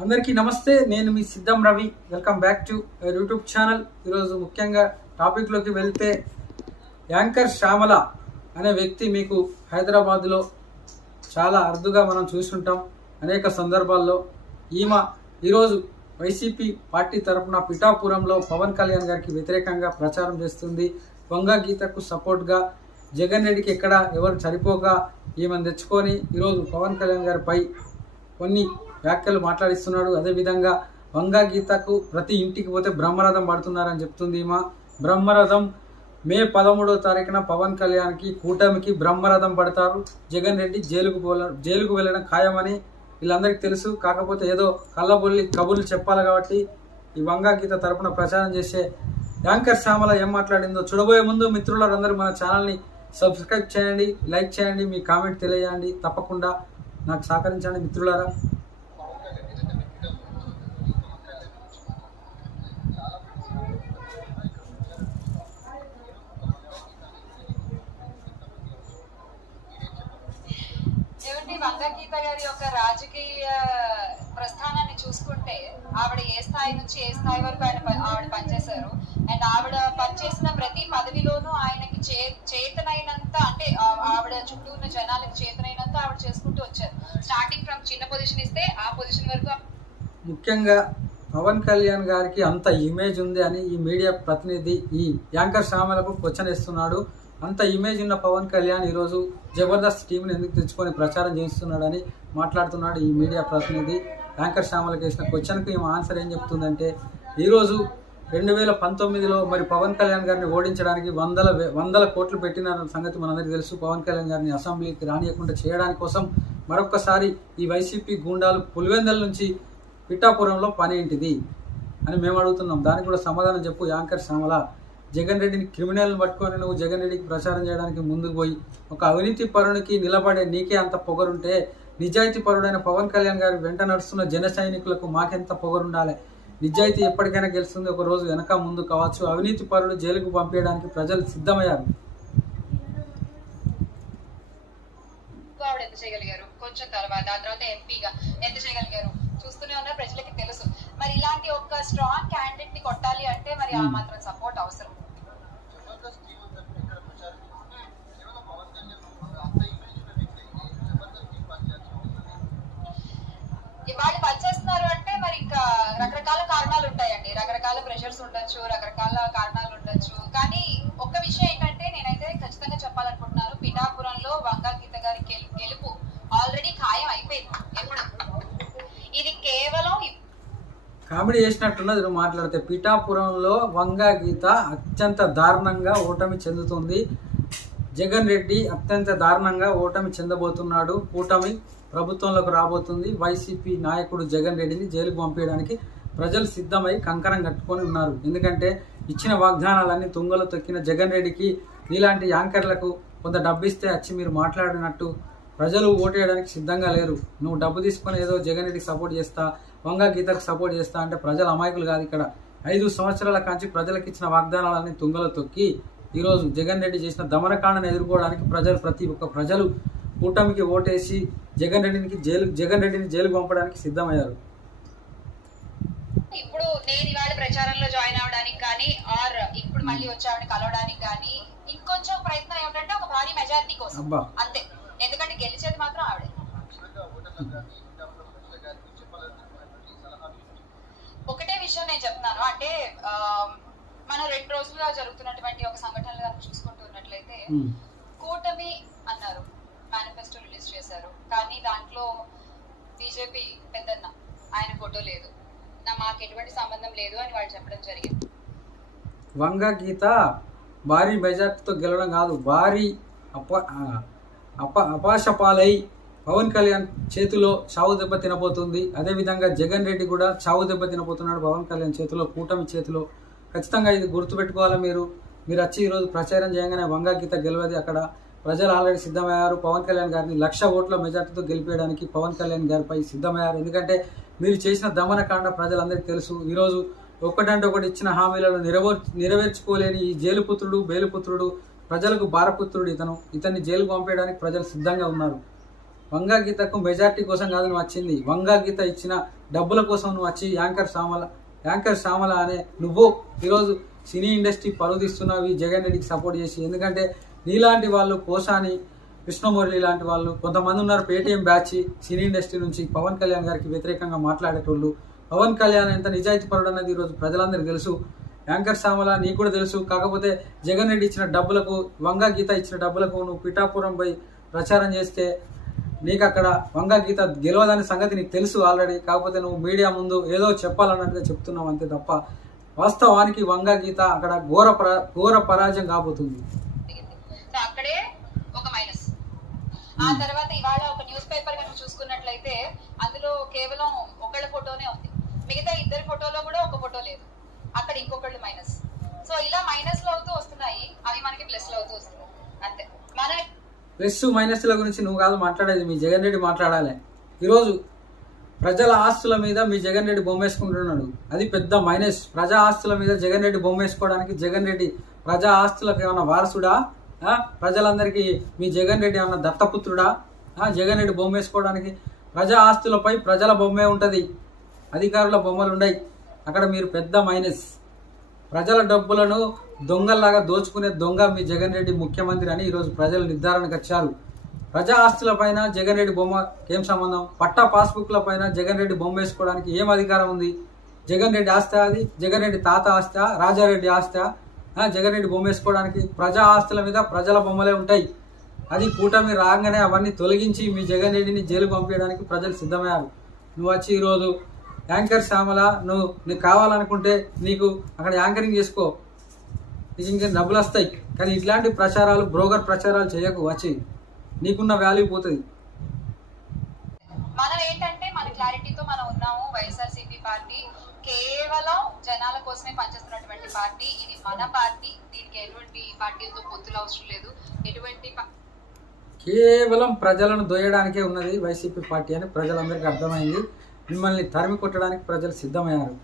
అందరికీ నమస్తే నేను మీ Siddham Ravi. Welcome back to YouTube channel ఈరోజు ముఖ్యంగా టాపిక్లోకి వెళ్తే యాంకర్ శ్యామల అనే వ్యక్తి మీకు హైదరాబాద్లో చాలా అరుదుగా మనం చూసుంటాం. అనేక సందర్భాల్లో ఈమె ఈరోజు వైసీపీ పార్టీ తరఫున పిఠాపురంలో పవన్ కళ్యాణ్ గారికి వ్యతిరేకంగా ప్రచారం చేస్తుంది. వంగ గీతకు సపోర్ట్గా జగన్ రెడ్డికి ఎక్కడ ఎవరు సరిపోగా ఈమెను తెచ్చుకొని ఈరోజు పవన్ కళ్యాణ్ గారిపై కొన్ని వ్యాఖ్యలు మాట్లాడిస్తున్నాడు. అదేవిధంగా వంగ గీతకు ప్రతి ఇంటికి పోతే బ్రహ్మరథం పడుతున్నారని చెప్తుంది ఈమె. బ్రహ్మరథం మే పదమూడవ తారీఖున పవన్ కళ్యాణ్కి కూటమికి బ్రహ్మరథం పడతారు. జగన్ రెడ్డి జైలుకు పోల జైలుకు వెళ్ళడం ఖాయమని వీళ్ళందరికీ తెలుసు. కాకపోతే ఏదో కళ్ళబొల్లి కబుర్లు చెప్పాలి కాబట్టి ఈ వంగా గీత తరపున ప్రచారం చేసే యాంకర్ శ్యామల ఏం మాట్లాడిందో చూడబోయే ముందు మిత్రులందరూ మన ఛానల్ని సబ్స్క్రైబ్ చేయండి లైక్ చేయండి మీ కామెంట్ తెలియజేయండి. తప్పకుండా నాకు సహకరించండి మిత్రులారా. ఏమండి గారి యొక్క రాజకీయ ప్రస్థానాన్ని చూసుకుంటే ఆవిడ ఏ స్థాయి నుంచి ఏ స్థాయి వరకు ఆయన ఆవిడ పనిచేశారు? అండ్ ఆవిడ పనిచేసిన ప్రతి పదవిలోనూ ఆయనకి చే చేతనైనంత అంటే ఆవిడ చుట్టూ ఉన్న జనాలకు చేతనైనంత ఆవిడ చేసుకుంటూ వచ్చారు. స్టార్టింగ్ ఫ్రమ్ చిన్న పొజిషన్ ఇస్తే ఆ పొజిషన్ వరకు ముఖ్యంగా పవన్ కళ్యాణ్ గారికి అంత ఇమేజ్ ఉంది అని ఈ మీడియా ప్రతినిధి ఈ యాంకర్ శ్యామలకు క్వశ్చన్ ఇస్తున్నాడు అంత ఇమేజ్ ఉన్న పవన్ కళ్యాణ్ ఈరోజు జబర్దస్త్ టీంని ఎందుకు తెచ్చుకొని ప్రచారం చేస్తున్నాడని మాట్లాడుతున్నాడు ఈ మీడియా ప్రతినిధి. యాంకర్ శ్యామలకు వేసిన క్వశ్చన్కి ఈమె ఆన్సర్ ఏం చెప్తుందంటే ఈరోజు రెండు వేల పంతొమ్మిదిలో మరి పవన్ కళ్యాణ్ గారిని ఓడించడానికి వందల వే- వందల కోట్లు పెట్టిన సంగతి మనందరికీ తెలుసు. పవన్ కళ్యాణ్ గారిని అసెంబ్లీకి రానియకుండా చేయడానికి కోసం మరొకసారి ఈ వైసీపీ గూండాలు పులివెందల నుంచి పిఠాపురంలో పని ఏంటిది? అని మేము అడుగుతున్నాం. దానికి కూడా సమాధానం చెప్పు యాంకర్ శ్యామల. జగన్ రెడ్డిని క్రిమినల్ పట్టుకొని నువ్వు జగన్ రెడ్డికి ప్రచారం చేయడానికి ముందుకు పోయి ఒక అవినీతి పరునికి నిలబడే నీకే అంత పొగరుంటే నిజాయితీ పరుడైన పవన్ కళ్యాణ్ గారి వెంట నడుస్తున్న జన సైనికులకు మాకెంత పొగరుండాలి? నిజాయితీ ఎప్పటికైనా గెలుస్తుంది. ఒక రోజు వెనక ముందు కావచ్చు. అవినీతి పరుడు జైలుకు పంపించడానికి ప్రజలు సిద్ధమయ్యారు. కొంచెం తర్వాత ఆ తర్వాత ఎంపీగా ఎంత చేయగలిగారు? చూస్తూనే ఉన్నారు ప్రజలకి తెలుసు. మరి ఇలాంటి ఒక స్ట్రాంగ్ క్యాండిడేట్ని కొట్టాలి అంటే మరి ఆ మాత్రం సపోర్ట్ అవసరం. వాళ్ళు పనిచేస్తున్నారు అంటే మరి ఇంకా రకరకాల కారణాలు ఉంటాయండి. రకరకాల ప్రెషర్స్ ఉండొచ్చు రకరకాల కారణాలు ఉండొచ్చు. కానీ ఒక్క విషయం ఏంటంటే నేనైతే ఖచ్చితంగా చెప్పాలనుకుంటున్నాను. పిఠాపురంలో వంగా గీత గారి గెలు- గెలుపు ఆల్రెడీ ఖాయం అయిపోయింది. ఎప్పుడు ఇది కేవలం కామెడీ చేసినట్టున్నది నువ్వు మాట్లాడితే పిఠాపురంలో వంగా గీత అత్యంత దారుణంగా ఓటమి చెందుతుంది. జగన్ రెడ్డి అత్యంత దారుణంగా ఓటమి చెందబోతున్నాడు. కూటమి ప్రభుత్వంలోకి రాబోతుంది. వైసీపీ నాయకుడు జగన్ రెడ్డిని జైలుకు పంపించడానికి ప్రజలు సిద్ధమై కంకణం కట్టుకొని ఉన్నారు. ఎందుకంటే ఇచ్చిన వాగ్దానాలన్నీ తుంగలో తొక్కిన జగన్ రెడ్డికి ఇలాంటి యాంకర్లకు కొంత డబ్బు ఇస్తే వచ్చి మీరు మాట్లాడినట్టు ప్రజలు ఓటేయడానికి సిద్ధంగా లేరు. నువ్వు డబ్బు తీసుకొని ఏదో జగన్ రెడ్డికి సపోర్ట్ చేస్తా వంగ గీతకు సపోర్ట్ చేస్తా అంటే ప్రజల అమాయకులు కాదు ఇక్కడ. ఐదు సంవత్సరాల కాంచి ప్రజలకు ఇచ్చిన వాగ్దానాలన్నీ తుంగలో తొక్కి ఈరోజు జగన్ రెడ్డి చేసిన దమనకాండను ఎదుర్కోవడానికి ప్రజలు ప్రతి ఒక్క ప్రజలు కూటమికి ఓటేసి జగన్ రెడ్డికి జైలు జగన్ రెడ్డిని జైలుకు పంపడానికి సిద్ధమయ్యారు. ఇప్పుడు నేను ఇవాళ ప్రచారంలో జాయిన్ అవ్వడానికి కానీ ఆర్ ఇప్పుడు మళ్ళీ వచ్చామని కలవడానికి కానీ ఇంకొంచెం ప్రయత్నం ఏమిటంటే ఒక భారీ మెజారిటీ కోసం. అంతే. ఎందుకంటే గెలిచేది మాత్రం ఆవిడే. ఒకటే విషయం నేను చెప్తున్నాను. అంటే మనం రెండు రోజులుగా జరుగుతున్నటువంటి ఒక సంఘటనలు కనుక చూసుకుంటూ ఉన్నట్లయితే ఉమ్. కూటమి అన్నారు మేనిఫెస్టో రిలీజ్ చేశారు. కానీ దాంట్లో బీజేపీ పెద్దన్న ఆయన ఫోటో లేదు. నా మాకు ఎటువంటి సంబంధం లేదు అని వాళ్ళు చెప్పడం జరిగింది. వంగ గీత భారీ మెజార్టీతో గెలవడం కాదు భారీ అప ఆ, అప అపాశపాలై పవన్ కళ్యాణ్ చేతిలో చావు దెబ్బ తినబోతుంది. అదేవిధంగా జగన్ రెడ్డి కూడా చావు దెబ్బ తినబోతున్నాడు పవన్ కళ్యాణ్ చేతిలో కూటమి చేతిలో. ఖచ్చితంగా ఇది గుర్తుపెట్టుకోవాలి మీరు? మీరు వచ్చి ఈరోజు ప్రచారం చేయగానే వంగ గీత గెలవది అక్కడ. ప్రజలు ఆల్రెడీ సిద్ధమయ్యారు. పవన్ కళ్యాణ్ గారిని లక్ష ఓట్ల మెజార్టీతో గెలిపేయడానికి పవన్ కళ్యాణ్ గారిపై సిద్ధమయ్యారు. ఎందుకంటే మీరు చేసిన దమనకాండ ప్రజలందరికీ తెలుసు. ఈరోజు ఒకటంటే ఒకటి ఇచ్చిన హామీలను నెరవేర్చుకోలేని ఈ జైలుపుత్రుడు బేలుపుత్రుడు ప్రజలకు భారపుత్రుడు ఇతను. ఇతన్ని జైలు పంపేయడానికి ప్రజలు సిద్ధంగా ఉన్నారు. వంగా గీతకు మెజార్టీ కోసం కాదు నువ్వు వచ్చింది. వంగా గీత ఇచ్చిన డబ్బుల కోసం నువ్వు వచ్చి యాంకర్ శ్యామల యాంకర్ శ్యామల అనే నువ్వు ఈరోజు సినీ ఇండస్ట్రీ పరుదిస్తున్నావు ఈ జగన్ రెడ్డికి సపోర్ట్ చేసి. ఎందుకంటే నీలాంటి వాళ్ళు కోసాని కృష్ణమురళి లాంటి వాళ్ళు కొంతమంది ఉన్నారు పేటీఎం బ్యాచ్ సినీ ఇండస్ట్రీ నుంచి. పవన్ కళ్యాణ్ గారికి వ్యతిరేకంగా మాట్లాడేటోళ్ళు. పవన్ కళ్యాణ్ ఎంత నిజాయితీ పరుడు అనేది ఈరోజు ప్రజలందరికీ తెలుసు. యాంకర్ శ్యామల నీకు కూడా తెలుసు. కాకపోతే జగన్ రెడ్డి ఇచ్చిన డబ్బులకు వంగా గీత ఇచ్చిన డబ్బులకు నువ్వు పిఠాపురం పోయి ప్రచారం చేస్తే నీకు అక్కడ వంగా గీత గెలవదనే సంగతి నీకు తెలుసు ఆల్రెడీ కాకపోతే నువ్వు మీడియా ముందు ఏదో చెప్పాలన్నట్టుగా చెప్తున్నావు అంతే తప్ప వాస్తవానికి వంగా గీత అక్కడ ఘోర ఘోర పరాజయం కాబోతుంది. అక్కడే ఒక మైనస్ ఆ తర్వాత ఇవాళ ఒక న్యూస్ పేపర్ కనుక చూసుకున్నట్లయితే అందులో కేవలం ఒకళ్ళ ఫోటోనే ఉంది. మిగతా ఇద్దరి ఫోటోలో కూడా ఒక ఫోటో లేదు అక్కడ ఇంకొకళ్ళు మైనస్ సో ఇలా మైనస్లో అవుతూ వస్తున్నాయి అవి మనకి ప్లస్లో అవుతూ వస్తున్నాయి అంతే మన ప్లస్ మైనస్ల గురించి నువ్వు కాదు మాట్లాడేది మీ జగన్ రెడ్డి మాట్లాడాలి. ఈరోజు ప్రజల ఆస్తుల మీద మీ జగన్ రెడ్డి బొమ్మ వేసుకుంటున్నాడు అది పెద్ద మైనస్. ప్రజా ఆస్తుల మీద జగన్ రెడ్డి బొమ్మ వేసుకోవడానికి జగన్ రెడ్డి ప్రజా ఆస్తులకు ఏమన్నా వారసుడా? ప్రజలందరికీ మీ జగన్ రెడ్డి ఏమన్నా దత్తపుత్రుడా? జగన్ రెడ్డి బొమ్మ వేసుకోవడానికి ప్రజా ఆస్తులపై ప్రజల బొమ్మే ఉంటుంది. అధికారుల బొమ్మలు ఉన్నాయి అక్కడ మీరు పెద్ద మైనస్. ప్రజల డబ్బులను దొంగల్లాగా దోచుకునే దొంగ మీ జగన్ రెడ్డి ముఖ్యమంత్రి అని ఈరోజు ప్రజలు నిర్ధారణకు వచ్చారు. ప్రజా ఆస్తుల పైన జగన్ రెడ్డి బొమ్మ ఏం సంబంధం? పట్టా పాస్బుక్ల పైన జగన్ రెడ్డి బొమ్మ వేసుకోవడానికి ఏం అధికారం ఉంది? జగన్ రెడ్డి ఆస్తి అది? జగన్ రెడ్డి తాత ఆస్తి? రాజారెడ్డి ఆస్తి? జగన్ రెడ్డి బొమ్మ వేసుకోవడానికి ప్రజా ఆస్తుల మీద ప్రజల బొమ్మలే ఉంటాయి. అది కూటమి రాగానే అవన్నీ తొలగించి మీ జగన్ రెడ్డిని జైలు పంపించడానికి ప్రజలు సిద్ధమయ్యారు. నువ్వు వచ్చి ఈరోజు యాంకర్ శ్యామల నువ్వు నీకు కావాలనుకుంటే నీకు అక్కడ యాంకరింగ్ చేసుకో. నీకు ఇంకా డబ్బులు వస్తాయి కానీ ఇట్లాంటి ప్రచారాలు బ్రోకర్ ప్రచారాలు చేయకు వచ్చి నీకున్న వాల్యూ పోతుంది. మనం ఏంటంటే మన క్లారిటీతో మనం ఉన్నాము వైఎస్ఆర్సీపీ పార్టీ. కేవలం జనాల కోసమే పనిచేస్తున్నటువంటి పార్టీ. ఇది మన పార్టీ. దీనికి ఎటువంటి పార్టీలతో పొత్తులు అవసరం లేదు. ఎటువంటి కేవలం ప్రజలను దోయడానికే ఉన్నది వైసీపీ పార్టీ అని ప్రజలందరికీ అర్థమైంది. మిమ్మల్ని తరిమి కొట్టడానికి ప్రజలు సిద్ధమయ్యారు.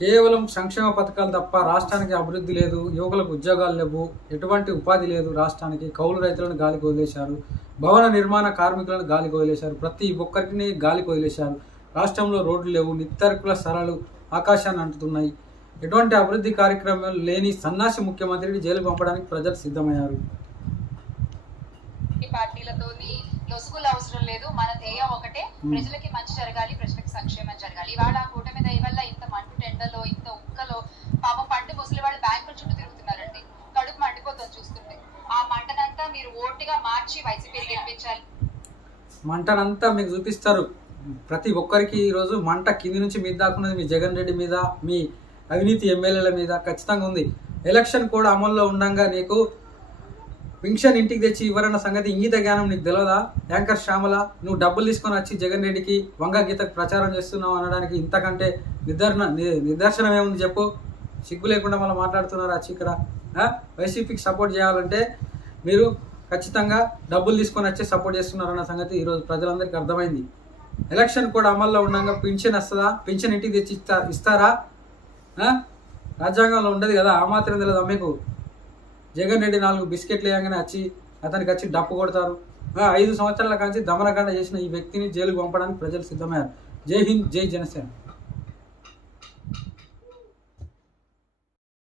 కేవలం సంక్షేమ పథకాలు తప్ప రాష్ట్రానికి అభివృద్ధి లేదు యువకులకు ఉద్యోగాలు లేవు ఎటువంటి ఉపాధి లేదు రాష్ట్రానికి కౌలు రైతులను గాలికి వదిలేశారు భవన నిర్మాణ కార్మికులను గాలికి వదిలేశారు ప్రతి ఒక్కరిని గాలికి వదిలేశారు రాష్ట్రంలో రోడ్లు లేవు నిత్తరకుల సరళు ఆకాశాన్ని అంటుతున్నాయి. ఎటువంటి అభివృద్ధి కార్యక్రమాలు లేని సన్నాసి ముఖ్యమంత్రిని జైలు పంపడానికి ప్రజలు సిద్ధమయ్యారు. పార్టీలతోని లొసుగులు అవసరం లేదు. మన ధ్యేయం ఒకటే. ప్రజలకి మంచి జరగాలి ప్రజలకి సంక్షేమం జరగాలి. ఇవాళ ఆ కూటమి దయ వల్ల ఇంత మంటు టెండలో ఇంత ఉక్కలో పాపం పండు ముసలి వాళ్ళు బ్యాంకుల చుట్టూ తిరుగుతున్నారండి. కడుపు మండిపోతుంది చూస్తుంటే. ఆ మంటనంతా మీరు ఓటుగా మార్చి వైసీపీ గెలిపించాలి. మంటనంతా మీకు చూపిస్తారు. ప్రతి ఒక్కరికి ఈరోజు మంట కింది నుంచి మీద దాకున్నది మీ జగన్ రెడ్డి మీద మీ అవినీతి ఎమ్మెల్యేల మీద ఖచ్చితంగా ఉంది. ఎలక్షన్ కూడా అమల్లో ఉండంగా నీకు పింక్షన్ ఇంటికి తెచ్చి ఇవ్వరన్న సంగతి ఇంగిత జ్ఞానం నీకు తెలియదా యాంకర్ శ్యామల నువ్వు డబ్బులు తీసుకొని వచ్చి జగన్ రెడ్డికి వంగ గీతకు ప్రచారం చేస్తున్నావు అనడానికి ఇంతకంటే నిదర్శన నిదర్శనం ఏముంది చెప్పు? సిగ్గు లేకుండా మళ్ళీ మాట్లాడుతున్నారు వచ్చి ఇక్కడ వైసీపీకి సపోర్ట్ చేయాలంటే మీరు ఖచ్చితంగా డబ్బులు తీసుకొని వచ్చి సపోర్ట్ చేస్తున్నారన్న సంగతి ఈరోజు ప్రజలందరికీ అర్థమైంది. ఎలక్షన్ కూడా అమల్లో ఉండగా పింఛన్ వస్తుందా? పింఛన్ ఇంటికి తెచ్చి ఇస్తా ఇస్తారా? రాజ్యాంగంలో ఉండదు కదా ఆ మాత్రం తెలియదు మీకు? జగన్ రెడ్డి నాలుగు బిస్కెట్లు వేయగానే వచ్చి అతనికి వచ్చి డప్పు కొడతారు. ఆ, ఐదు సంవత్సరాల కాంచి దమనకాండ చేసిన ఈ వ్యక్తిని జైలుకు పంపడానికి ప్రజలు సిద్ధమయ్యారు. జై హింద్ జై జనసేన.